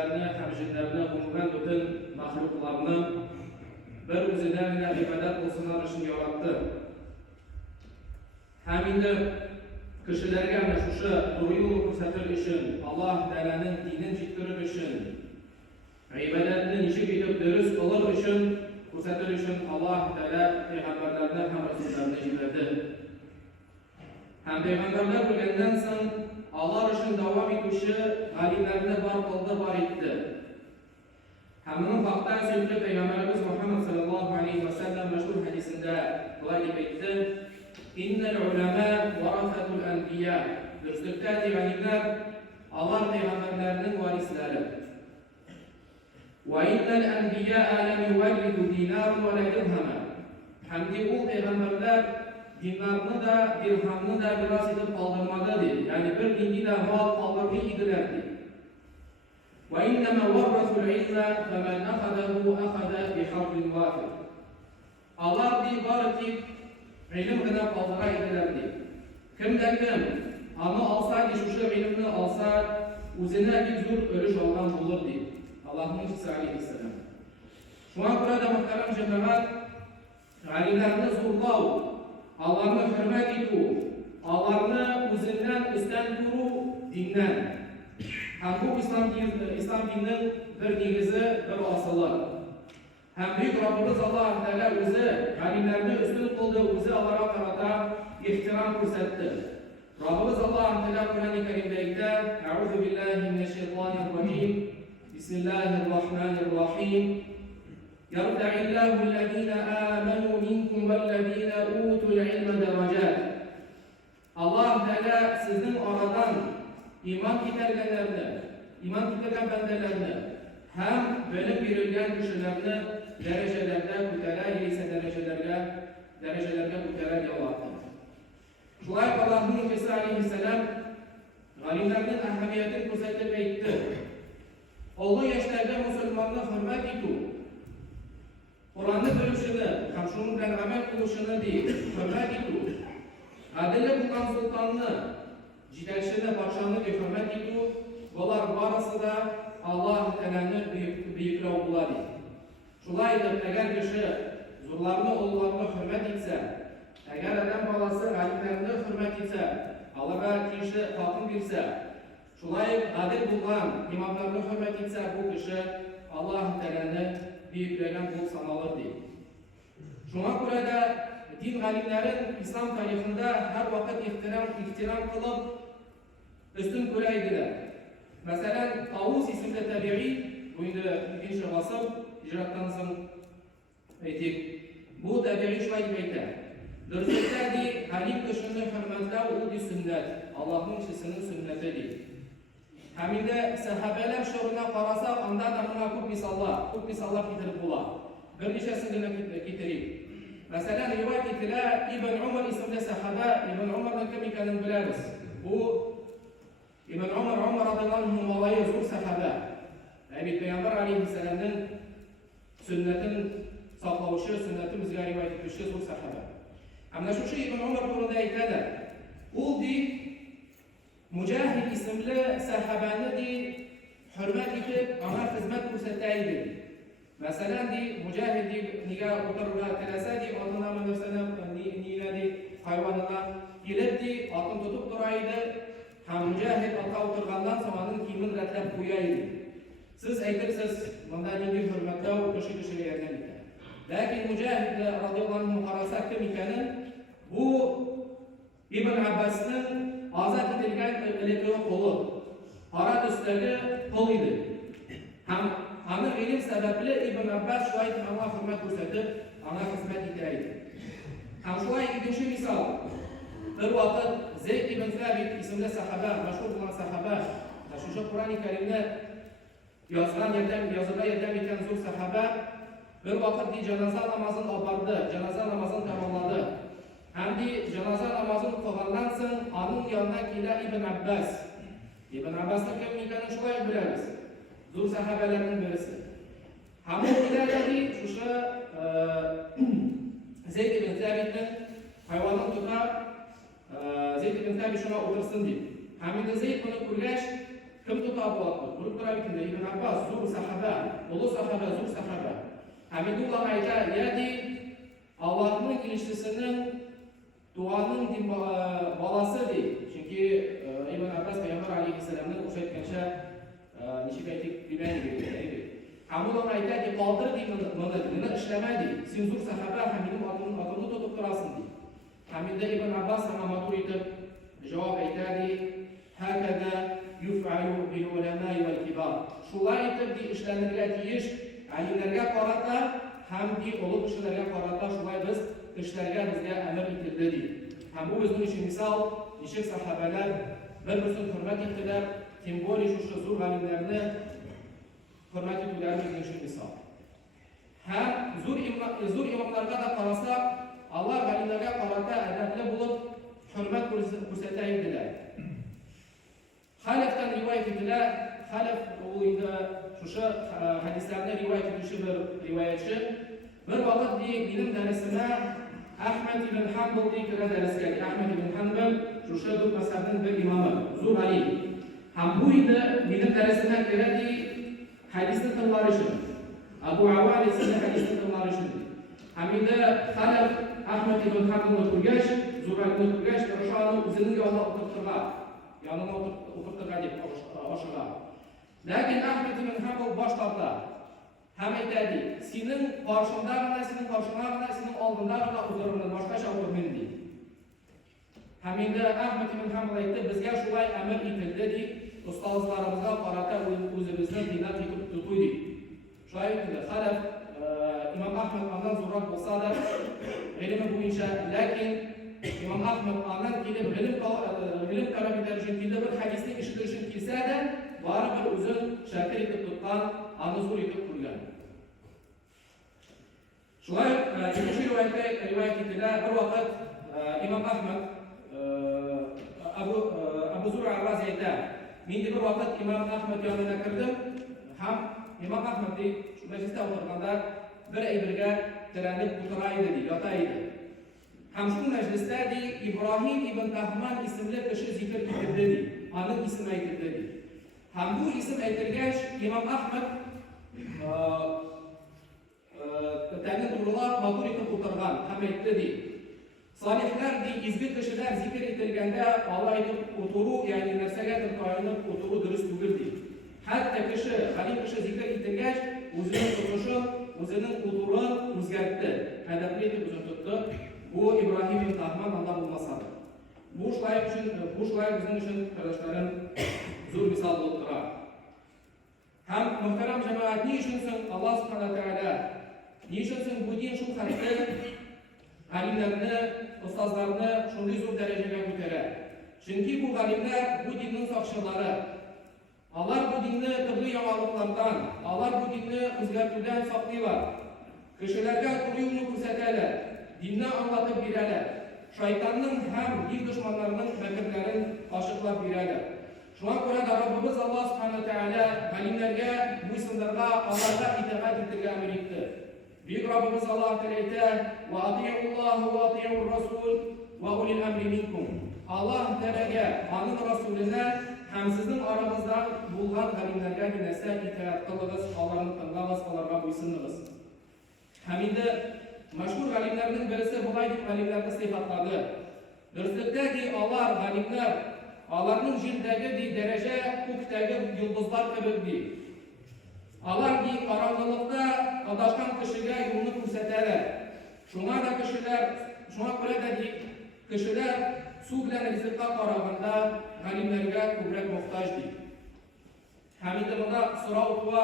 кешеләрне һәм җиннәрне, гомумән бөтен мәхлукларны бер үзенә генә гыйбадәт булсыннар өчен яратты. Һәм инде кешеләргә менә шушы туры юлны күрсәтер өчен, Аллаһ Тәгаләнең динен җиткерер өчен, гыйбадәтне ничек итеп дөрес кылыр өчен күрсәтер өчен Аллаһ Тәгалә пәйгамбәрләрне һәм рәсүлләрне җибәрде. Һәм пәйгамбәрләр белгәннән соң алар өчен дәвам итүче галимнәрне бар кылды, бар итте. Һәм моның хакта сөйләгән пәйгамбәрбез Мөхәммәд саллаллаһу алейхи ва сәллям мәшһүр хадисендә булай дип әйтте: "Иннал улама варафатул анбия." Дөреслектә галимнәр алар пәйгамбәрләрнең варисләре. "Ва иннал анбия лам юваллиду динаран ва ла дирхама." Һәм ул пәйгамбәрләр dinlarını da, dirhamını da biraz edip kaldırmada değil. Yani bir dini de mal kaldırmayı idiler değil. وَاِنَّمَا وَرَّثُ الْعِلْمَ فَمَنْ أَخَذَهُ أَخَذَ بِحَرْبٍ وَافِرٍ. Allah değil, var ki ilim kadar kaldıra idiler değil. Kimden kim? Ama alsa, geçmişe ilimini alsa, üzerine bir zor ölüş olan olur değil. Allah'ın Resulü aleyhisselam. Şu an burada muhterem cemaat, alimlerini zorlav, Allah'ını hürmet etу, Allah'ını özünden üstten turu dinden. Hem bu İslam dininin bir negizi, bir asılı. Hem büyük Rabbimiz Allah Teala özü, alimlerini üstün kıldı, özü Allah'a karata ihtiram gösterdi. Rabbimiz Allah Teala Kur'an-ı Kerim'de "Euzu billahi mineşşeytanirracim. Bismillahirrahmanirrahim. يرفع الله الذين آمنوا منكم والذين أوتوا العلم درجات." Allah Teala sizin aradan iman getirgen bendelerine hem bölüm verilgen kişilerini derecelerde küteler ise derecelerge küteler yavattı. Şulayb Allah'ın Resulü aleyhisselam galimlerinin ehemmiyetini gösterip etti. Olduğu yaşlarda Müslümanlığı hürmet etü, Kur'an'ı bölüşünü, hem şunun bilen amel kılışını değil, hürmet etü, adile bulan sultanını, cidelşini, padişahını hürmet etü, bunlar barısı da Allah Teala'nın büyükleri oldular. Şulaydır, eğer kişi zorlarını, oğullarını hürmet etse, eğer adam balası alimlerini hürmet etse, Allah'a kişi halkın bilse, şulay adil bulan imamlarını hürmet etse, bu kişi Allah Teala'nın büyüklerden bulup sanalır değil. Şuna göre de din alimlerin İslam tarihinde her vakit ihtiram kılıp üstün köreydiler. Mesela Tavus isimli tabi'i, bu indi 2. asır, hicrattan sonra ettik. Bu tabi'i şöyle demekte. Dürüstlükte de alim kişinin hürmetler o bir sünnet. Allah'ın kişisinin sünneti değil. Hem de sahabeler şoruna karasa anda da buna çok misallar getirip bular. Bir neçesini getireyim. Mesela rivayet ettiler İbn Umar isimli sahabe, İbn Umar'ın kim ikanını biliriz. Bu İbn Umar radıyallahu anh'ın olayı zor sahabe. Yani Peygamber aleyhisselam'ın sünnetin saklavuşu, sünnetin bizga rivayet etmişi zor sahabe. Ama şu şey İbn Umar turunda aytadilar. O di Mücahid isimli sahabanı di hürmet edip ona hizmet gösterdi. Mesela di Mücahid di niga otururlar telasa di onunla münersene nina di hayvanına gelip di atın tutup duraydı. Hem Mücahid ata oturgandan sonra kimin retlep koyaydı. Siz aytırsız bundan ingi hürmetle o kişi yerine gider. Lakin Mücahid radıyallahu anh'ın karasa kim ikanin bu İbn Abbas'ın azat edilgen elektronik kolu, harat üstleri kol idi. Hem onun ilim sebeple İbn Abbas şuayet Allah'a hürmet gösterdi, ona hizmet edildi. Hem şuayet ikinci misal, bir vakit Zeyd ibn Thabit isimli sahabe, meşhur olan sahabe, şu Kur'an-ı Kerim'de yazılan yerden biten zor sahabe, bir vakit di cenaze namazını abardı, cenaze namazını tamamladı. Hem de cenaze namazını kılgandan soň onun yanına gelen İbn Abbas. İbn Abbas'ın kim ikanin şulay biliriz. Zor sahabelerinin birisi. Hem o ilerledi şu Zeyd ibn Thabit'in hayvanını tutar, Zeyd ibn Thabit şuna otursun diye. Hem de Zeyd bunu kurgaş, kim тота булат. Булып тора бит инде Ибн Аббас зур сахаба, улы сахаба, зур сахаба. Хамидулла айта, яди Аллаһның илчесенең туганның баласы ди. Чөнки Ибн Аббас Пәйгамбер алейхиссаламның үзе әйткәнчә ничек әйтик димәде. Хамидулла айта ди, калдыр ди моны эшләмә ди. Син зур сахаба һәм минем атымны тотып торасың ди. Хамидә Ибн Аббас һәм матур итеп җавап әйтә ди, һәкәдә юфәлу бил улама вал кибар. Шулай итеп ди эшләнергә тиеш, алимнәргә карата һәм ди олуг кешеләргә карата шулай без эшләргә безгә әмер ителде ди. Һәм бу безнең өчен мисал, ничек сахабалар бер-берсен хөрмәт иттеләр, тем более шушы зур галимнәрне хөрмәт итүләре безнең өчен мисал. Һәм зур имамларга да карасак, алар галимнәргә карата әдәпле булып хөрмәт күрсәтә иделәр. Халифтан ривайət ителә, Халиф ул инде шушы хадисларны ривайət итүче бер риваятчы. Бер вакыт ди минем дәресемә Ахмад ибн Ханбал ди керә дәрескә. Ахмад ибн Ханбал шушы дүрт мазһәбнең бер имамы, зур алим. Һәм бу инде минем дәресемә керә ди хадисны тыңлар өчен. Абу Аван исемле хадисны тыңлар өчен. Һәм инде Халиф Ахмад ибн Ханбалны күргәч, зур алимны күргәч, ошаны үзенең янына утыртырга дип ашыга. Ләкин Ахмад ибн Ханбал баш тарта. Һәм әйтә ди, синең каршыңда гына, синең алдында гына утырырмын, башкача утырмыйм ди. Һәм инде Ахмад ибн Ханбал әйтте, безгә шулай әмер ителде ди, остазларыбызга карата үзебезне тыйнак итеп тоту ди. Шулай итте. Халиф Имам Ахмад андан зуррак булса да, гыйлеме буенча, ләкин Имам Ахмад андан килеп гыйлем таләп итәр өчен килде, бер хадисны ишетер өчен килсә дә, барыбер үзен шәкер итеп тоткан, аны зур итеп күргән. Шулай икенче риваять ителә, бер вакыт Имам Ахмад Абу Зур ар-Рази әйтә, мин бер вакыт Имам Ахмад янына кердем, һәм Имам Ахмад ди, мәҗлестә утырганда бер әйбергә терәнеп утыра иде ди, ята иде. Һәм шул мәҗлестә ди Ибраһим ибн Тахман исемле кеше зикр ителде ди, аның исеме әйтелде ди. Һәм бу исем әйтелгәч, Имам Ахмад тәне турылап, матур итеп утырган һәм әйтте ди, салихлар ди, изге кешеләр зикр ителгәндә алай итеп утыру, ягъни нәрсәгәдер таянып утыру дөрес түгел ди. Хәтта кеше, галим кеше зикр ителгәч, үзенең тотышын, үзенең утыруын үзгәртте, әдәпле итеп үзен тотты. Бу Ибраһим ибн Тахман анда булмаса да. Бу шулай безнең өчен кардәшләрем зур мисал булып тора. Һәм мөхтәрәм җәмәгать, ни өчен соң Аллаһ Субханаһу ва Тәгалә, ни өчен соң бу дин шул хәтле галимнәрне, остазларны шундый зур дәрәҗәгә күтәрә? Чөнки бу галимнәр бу диннең сакчылары. Алар бу динне төрле яңалыклардан, алар бу динне үзгәртүдән саклыйлар. Кешеләргә туры юлны күрсәтәләр, динне аңлатып бирәләр. Шайтанның һәм дин дошманларының мәкерләрен ачыклап бирәләр. Шуңа күрә дә Раббыбыз Аллаһ Субханаһу ва Тәгалә галимнәргә буйсынырга, аларга итагать итәргә әмер итте. Бик Раббыбыз Аллаһ Тәгалә әйтә: "Ва ати'уллаһа ва ати'ур-расул ва улил амри минкум." Аллаһ Тәгаләгә, аның расулына һәм сезнең арагызда булган галимнәргә нәрсә итагать кылыгыз, аларны тыңлагыз, аларга буйсыныгыз. Һәм инде мәшһүр галимнәрнең берсе булай дип галимнәрне сыйфатлады. Дөреслекдә ди, алар галимнәр, аларның җирдәге ди дәрәҗә күктәге йолдызлар кебек ди. Алар ди караңгылыкта адашкан кешегә юлны күрсәтәләр. Шуңа күрә дә ди, кешеләр су белән ризыкка караганда галимнәргә күбрәк мохтаҗ ди. Һәм инде монда сорау туа,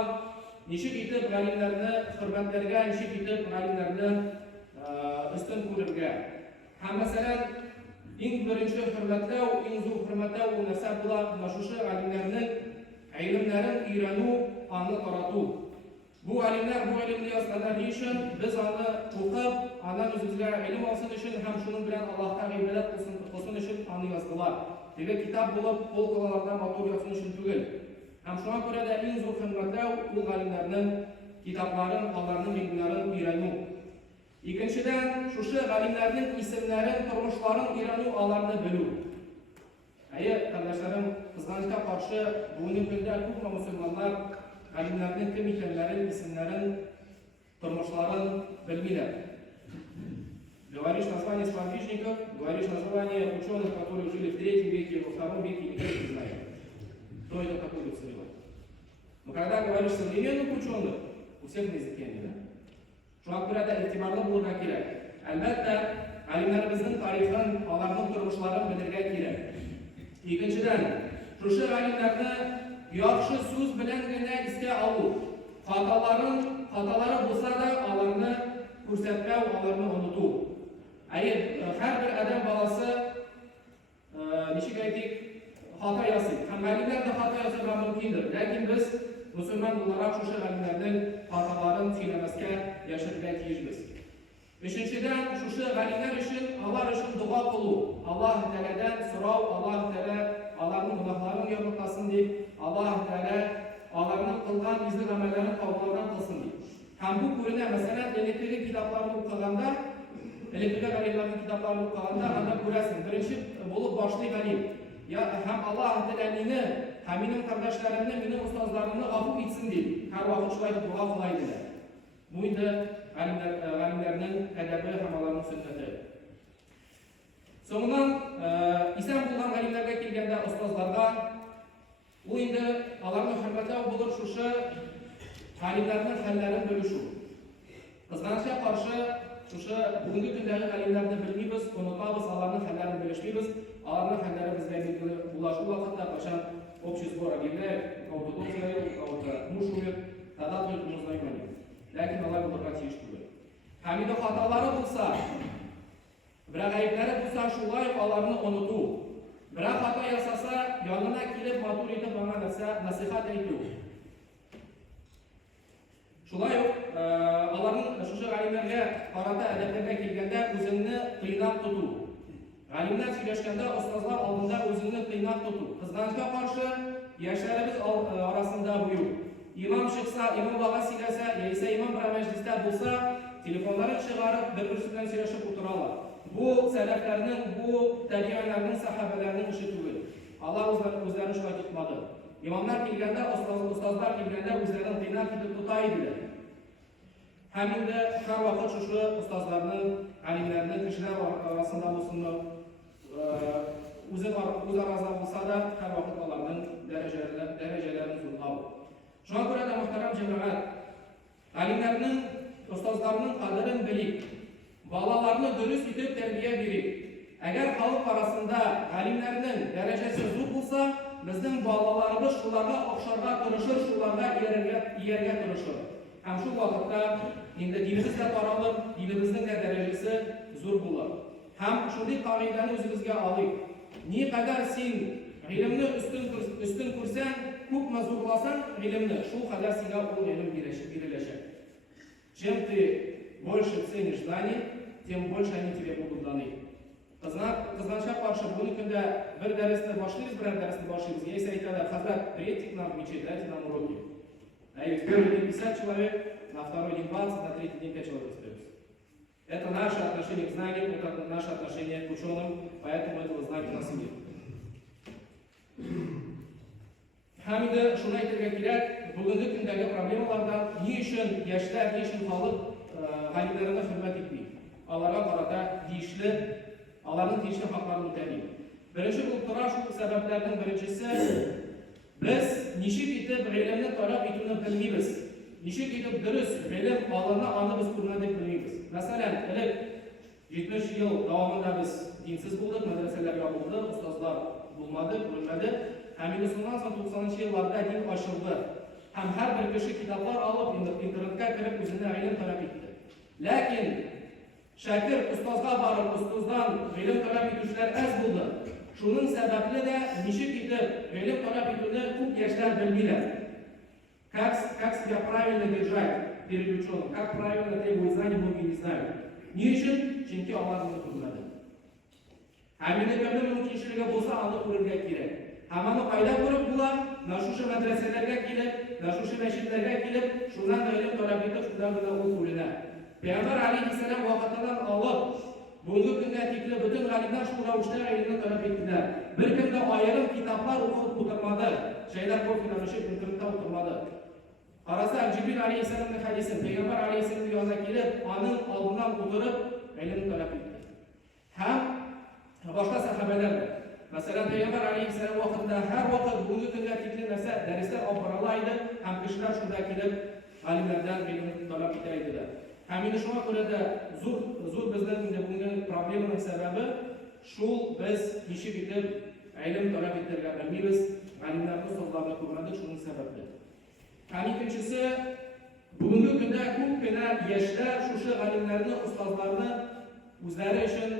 ничек итеп галимнәрне хөрмәтләргә, ничек итеп галимнәрне өстен күрергә. Һәм мәсәлән, иң беренче хөрмәтләү, иң зур хөрмәтләү ул нәрсә була, шушы галимнәрнең гыйлемнәрен өйрәнү, аны тарату. Бу галимнәр бу гыйлемне язганнар ни өчен? Без аны укып, аннан үзебезгә гыйлем алсын өчен һәм шуның белән Аллаһка гыйбадәт кылсын өчен аны яздылар. Теге китап булып, полкаларда матур язсын өчен түгел. Һәм шуңа күрә дә иң зур хөрмәтләү ул галимнәрнең китапларын, аларның гыйлемнәрен өйрәнү. Икенчедән, шушы галимнәрнең исемнәрен, тормышларын өйрәнү, аларны белү. Hayır kardeşlerim, kızgançlığa karşı bugünün günde çok Müslümanlar alimlerinin kim ikenlerin, isimlerin, turmuşların bilmiyorlar. Говоришь название сподвижников, говоришь название ученых, которые жили в третьем веке, во втором веке, никто не знает, кто это такой Люцифер. Но когда говоришь современных ученых, у всех на языке они, да? Шуңа күрә дә игътибарлы булырга кирәк. Әлбәттә, галимнәребезнең тарихын, аларның тормышларын белергә кирәк. Икенчедән, шушы галимнәрне яхшы сүз белән генә искә алу. Хаталары булса да, аларны күрсәтмәү, аларны оныту. Һәрбер адәм баласы, ничек әйтик, хата ясый. Һәм галимнәр дә хата ясарга мөмкиндер. Ләкин без Müslüman olarak şuşa galimlerden hataların söylemezke yaşarıya tiyişmiz. Üçüncüden şuşa galimler için, Allah için dua kulu. Allah Teala'dan sorav, Allah Teala Allah'ın günahlarını yapılmasın deyip, Allah Teala Allah'ın kılgan izli amellerini kavgalardan kılsın deyip. Hem bu kuruna mesela elektrik kitaplarını okuyanda, elektrik galimlerin kitaplarını okuyanda anda kurasın. Birinci bulup başlı galim. Ya hem Allah Teala'nı hem benim kardeşlerimle, benim ustazlarımla afuf etsin deyip, her vakit şulay dua kılaydılar. Bu indi alimlerinin edebi hem Allah'ın sünneti. Sonundan İslam bulgan alimlerge kelgende ustazlarga, bu indi Allah'ın hürmeti bulur şuşu alimlerinin hallerini bölüşü. Kızganç'a karşı şuşu bugünkü gündəki alimlerini bilmeyiz, unutabız, Allah'ın hallerini bölüşmeyiz. Allah'ın halleri bizge ulaşu vakitte kaçan общий сбор объявляет, кого-то дом сгорел, кого-то муж умер, тогда только нужно внимание. Ләкин Аллах бұл қати ешкілі. Хамиді хаталары болса, бірақ айыплары болса, шулай аларны оныту. Бірақ хата ясаса, янына келіп матур етіп аңа насихат айту. Шулай аларның шушы галимлерге қарата әдәпләргә келгәндә үзеңне тыйнап тоту. Галимлер сөйләшкәндә остазлар алдында үзеңне тыйнап тоту. Кызганычка каршы яшьләребез арасында бу. İmam çıksa, imam bağa сөйләсә, яисә имам бер мәҗлистә булса, телефонларын чыгарып, бер-берсе белән сөйләшеп утыралар. Бу сәләфләрнең, бу табигъиннәрнең, сахабаларның эше түгел. Алар үзләрен шулай тотмады. Имамнар килгәндә, остазлар килгәндә үзләрен тыйнап итеп тута иделәр. Һәм инде һәр вакыт шушы остазларның, алимләрнең кешеләр арасында булсынмы, үзе арасында булса да, һәр вакыт аларның дәрәҗәләрен зурлау. Шуңа күрә дә мөхтәрәм җәмәгать, алимнәрнең, остазларның кадерен белик, балаларны дөрес итеп тәрбия бирик. Әгәр халык арасында алимнәрнең дәрәҗәсе зур булса, безнең балаларыбыз шуларга охшарга тырышыр, шуларга ияргә тырышыр. Һәм шул вакытта инде динебез дә таралып, динебезнең дә дәрәҗәсе зур булыр. Һәм шундый кагыйдәне үзебезгә алыйк. Никадәр син гыйлемне үстен күрсәң, күпме зурласаң гыйлемне, шул кадәр сиңа ул гыйлем биреләчәк. Чем ты больше ценишь знания, тем больше они тебе будут даны. Кызганычка каршы бүгенге көндә бер дәресне башлыйбыз, бер дәресне башлыйбыз. Яисә әйтәләр, хәзрәт, приедьте к нам в мечеть, дайте нам уроки. В первый день 50 человек, на второй день 20, на третий день 5 человек остается. Это наше отношение к знаниям, это наше отношение к ученым, поэтому этого знания у нас нет. Һәм инде шуны әйтергә кирәк, бүгенге көндәге проблемалардан ни өчен яшьләр, ни өчен халык галимнәренә хөрмәт итми? Аларга карата тиешле, аларның тиешле хакларын үтәми. Беренче булып тора шул сәбәпләрнең беренчесе, без ничек итеп гыйлемне таләп итүне белмибез. Ничек итеп дөрес гыйлем алуны аны без күрмәдек белмибез. Мәсәлән, элек 70 ел дәвамында без динсез булдык, мәдрәсәләр ябылды, остазлар булмады, күрмәде. Һәм инде шуннан соң 90-нчы елларда дин ачылды. Һәм һәрбер кеше китаплар алып, интернетка кереп үзенә гыйлем таләп итте. Ләкин шәкер остазга барып, остаздан гыйлем таләп итүчеләр әз булды. Шуның сәбәпле дә ничек итеп гыйлем таләп итүне күп яшьләр белмиләр. Как себя правильно держать перед ученым, как правильно требовать знаний, многие не знают. Ни өчен? Чөнки алар моны күрмәде. Һәм инде кемнең мөмкинчелеге булса, аны күрергә кирәк. Һәм аны кайда күреп була? Шушы мәдрәсәләргә килеп, шушы мәчетләргә килеп, шуннан гыйлем таләп итеп, шунда гына ул күренә. Пәйгамбәр алейхиссалам вакытыннан алып, Bugungi kunga tikli butun g'aliblar shu ravishda ilmni talab etdilar. Bir kunda ayrim kitoblar o'qib o'tirmadi. Şeyler ko'p finalashib internetda o'tirmadi. Qarasa Jibril alayhissalomning hadisi, Payg'ambar alayhissalomning yoniga kelib, uning oldidan o'tirib ilmni talab etdi. Ham boshqa sahobalar da. Masalan, Payg'ambar alayhissalom vaqtida har vaqt bugungi kunga tikli narsa darslar olib boralaydi, ham kishilar shunda kelib alimlardan ilmni talab etadilar. Hamini shunga ko'ra da zo'r bizning bugungi problemaning sababi shu biz ishib etib ilm talab ettirgan bilmaymiz, alimlarni ustozlarni ko'rmadik, shuning sababi. Ikkinchisi, bugungi kunda ko'pgina yoshlar shu alimlarni, ustozlarni o'zlari uchun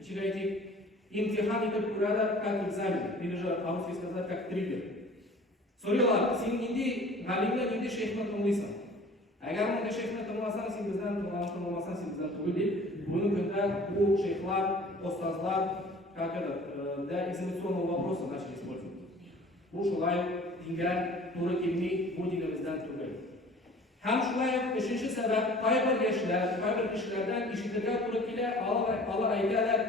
aytaylik imtihon etib ko'radi, как экзамен, или же по-русски сказать, как триггер. So'raylar, sen endi g'alimni, endi shayxni tinglaysan. Agar unda shayxni tinglasan, sen bizdan tinglamasang, sen bizdan tug'il deb, bugungi kunda bu shayxlar, ustozlar, как это, для экзаменационного вопроса начали использовать. Bu shulay dinga to'g'ri kelmay, bu dinimizdan tug'il. Ham shulay uchinchi sabab, qay bir kishilardan eshittirgan to'g'ri keladi, Allah aytadilar,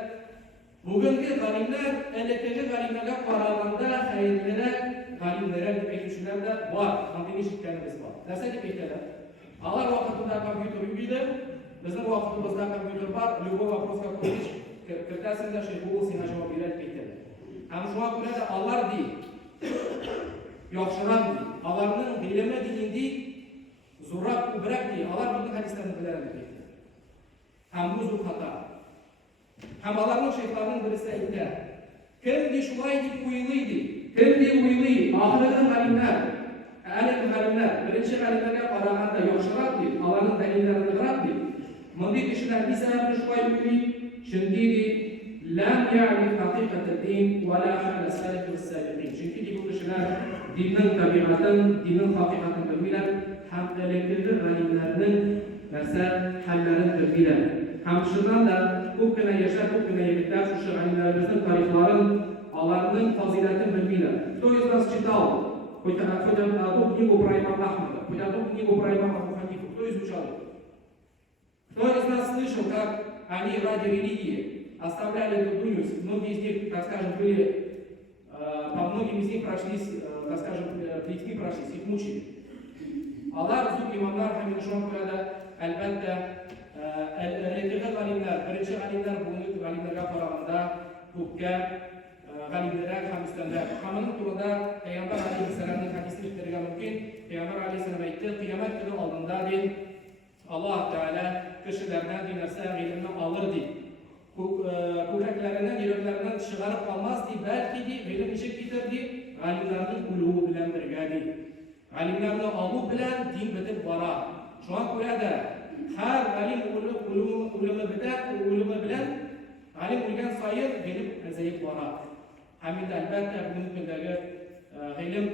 bugungi g'alimlar elektrli g'alimlarga qaraganda xayrliroq g'alimlar deb aytuvchilar da bor, hamdini eshitganimiz bor. Narsa deb aytadilar. Ular vaqtida kompyuter yo'q, bizning vaqtimizda kompyuter bor, любой вопросga qo'yish kirtasizda shay Google senga javob beradi aytadi. Ham shunga ko'ra da ular deydi, yaxshiroq deydi, ularning bilimi deydi, zo'roq ko'proq deydi, ular bunday hadislarni biladi deydi. Ham bu zo'r xato. Ham ularning shayxlarining birisi aytdi, kimki shulay deb o'ylaydi, kimki o'ylaydi, oxirida g'alimlar birinchi g'alimlarga qaraganda yaxshiroq deydi, ularning dalillarini qarab deydi. Bunday kishilar ne sababli shulay o'ylaydi? Chunki lam ya'rif haqiqat ad-din va la hal as-salaf was-sabiqin. Chunki bu kishilar dinning tabiatini, dinning haqiqatini bilmaylar, ham elektrli g'alimlarning narsa hallarini bilmaylar. Ham shundan da ko'pgina yoshlar, ko'pgina yigitlar shu g'alimlarimizning tarixlarini, ularning fazilatini bilmaylar. Кто из нас читал хоть одну книгу про имама Ахмада, хоть одну книгу про имама Абу Ханифу? Кто изучал? Кто из нас слышал, как они ради религии оставляли эту дунью? Многие из них, так скажем, были, по многим из них прошлись, так скажем, плетьми прошлись, их мучили. Аллах зуб имамлар хамид шонкурада, albatta elektrli g'alimlar, birinchi g'alimlar bugungi g'alimlarga qaraganda ko'pga g'alimlar ham ustanlar. Hammaning turida Payg'ambar alayhissalomning hadisini keltirgan mumkin. Payg'ambar alayhissalom aytdi, qiyomat kuni oldinda deb Alloh taolo kishilardan bir narsa ilmni olir deb. Ko'kraklaridan, yuraklaridan chiqarib olmas deb, balki deb ilm ishib ketirdi, g'alimlarning o'luvi bilan birga deb. G'alimlarni olib bilan din bitib boradi. Shunga ko'ra har g'alim o'limi bilan g'alim o'lgan sayin ilm azayib boradi. Hamida albatta bugungi kundagi ilm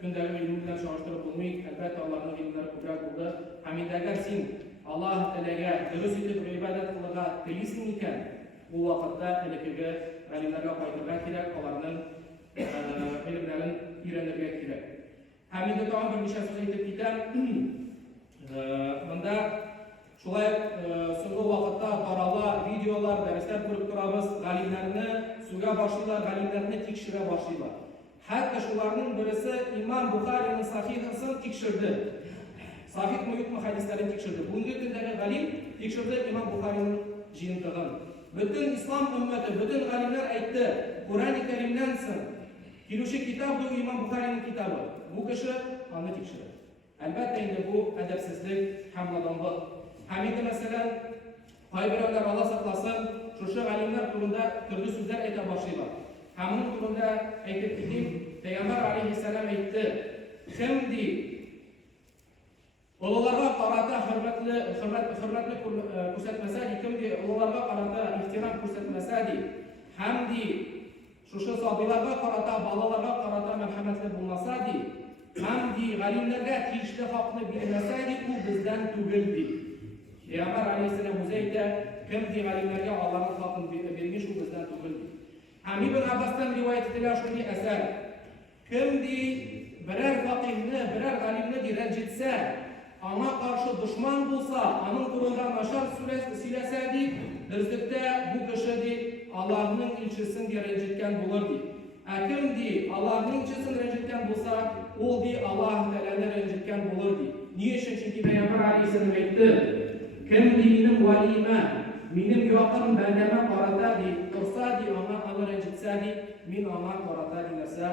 kundagi ilm bilan solishtirib bo'lmaydi. Albatta Allohning ilmlari ko'proq bo'ldi. Hamida agar sen Alloh taolaga durust etib ibodat qilishga tilising ekan, bu vaqtda ilmga g'alimlarga qaytishga kerak, ularning ilmlarini o'rganishga kerak. Hamida ta'am bir necha so'z aytib ketam. Bunda shulay so'nggi vaqtda tarala videolar, darslar ko'rib turamiz, g'alimlarni suvga boshlaydilar, g'alimlarni tekshira boshlaydilar. Hatto shularning birisi Imom Buxoriyning sahihasini tekshirdi. Sahih muhitmi hadislarini tekshirdi. Bunga kundagi g'alim tekshirdi Imom Buxoriyning jiyintig'ini. Butun islom ummati, butun g'alimlar aytdi, Qur'oni Karimdan so'ng keluvchi kitob bu Imom Buxoriyning kitobi. Bu kishi uni tekshirdi. Albatta endi bu adabsizlik, hamladonlik. Hamida masalan, qaybirovlar Alloh saqlasin, shu g'alimlar turida turli so'zlar ayta boshlaydilar. Hamning turida aytib ketdik, Payg'ambar alayhissalom aytdi, kimki ulug'larga qarata hurmatli ko'rsatmasa, kimki ulug'larga qarata ehtirom ko'rsatmasa, hamdi shu sobilarga qarata, bolalarga qarata marhamatli bo'lmasa, hamdi g'alimlarga tegishli haqni bermasa, u bizdan tug'ildi. Payg'ambar alayhissalom o'zi aytdi, kimki g'alimlarga Allohning haqini bermish, u bizdan tug'ildi. Ibn Abbosdan rivoyat etilgan shunday asar, kimki biror faqihni, biror g'alimni ranjitsa, ona karşı düşman bulsa, onun turundan aşar silese di, düzlükte bu kişi di, Allah'ın ilçesini rencitken bulur di. Kim di, Allah'ın ilçesini rencitken bulsa, o di Allah Teala'nı rencitken bulur di. Niye için? Çünkü Peygamber Aleyhisselam etti. Kim di benim valime, benim yakın bendeme karata di, tursa di, ona rencitse di, min ona karata di nese,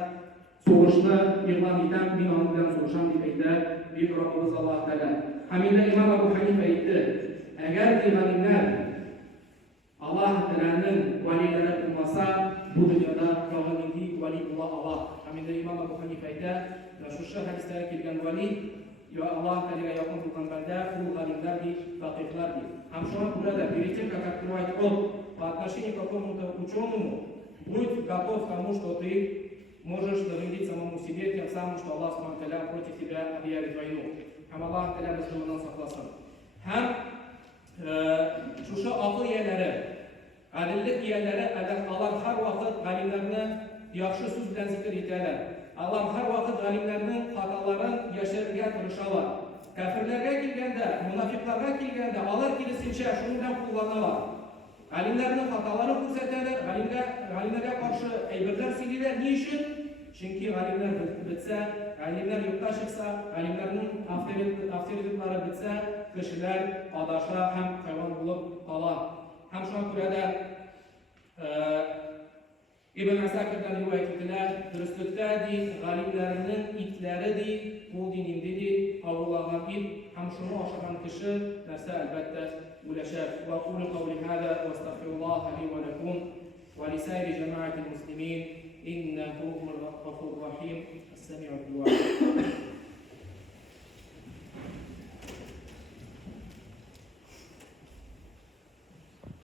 soğuşna ilan eden, min ondan soğuşan di beyde, bir Rabbimiz Allah Teala. Hamide İmam Ebu Hanife etti. Eğer di valimler, Allah Teala'nın valileri bulmasa, bu dünyada kavimindi vali bula Allah. Hamide İmam Ebu Hanife etti. Şu hadisleri kilgen vali, ya Allah Teala'ya yakın tutan bende, bu valimler di, fakirler di. Ham şu an burada перед как открывать рот по отношению к какому-то ученому, будь готов к тому, что ты можешь навредить самому себе, тем самым, что Аллах Субхану против тебя объявит войну. Ham Allah Teala bizi bundan saklasın. Hem şu akıl yerleri, adillik yerleri, Allah her vakit galimlerini yaxşı söz bilen zikir ederler. Allah her vakit galimlerinin hataların yaşarıya tırışalar. Kafirlerge kilgende, münafiklarga kilgende, alır kilisince şundan kullanırlar. Galimlerinin hatalarını kurseterler, galimlerge karşı eybirler sililer. Niçin? Çünkü galimler bitse, galimler yurtta çıksa, galimlerin avtoritetleri bitse, kişiler adaşa hem hayvan bulup kalar. Hem şu an burada İbn Asakir'den rivayet ettiler, dürüstlükte di, galimlerinin itleri di, bu dininde di, avrulardan it, hem şunu aşıran kişi, nefse elbette ulaşır. Ve kulu kavli hâdâ ve estağfirullah li ve lekum ve lisâiri cemaatil muslimin. إنه هو الغفور الرحيم السميع الدعاء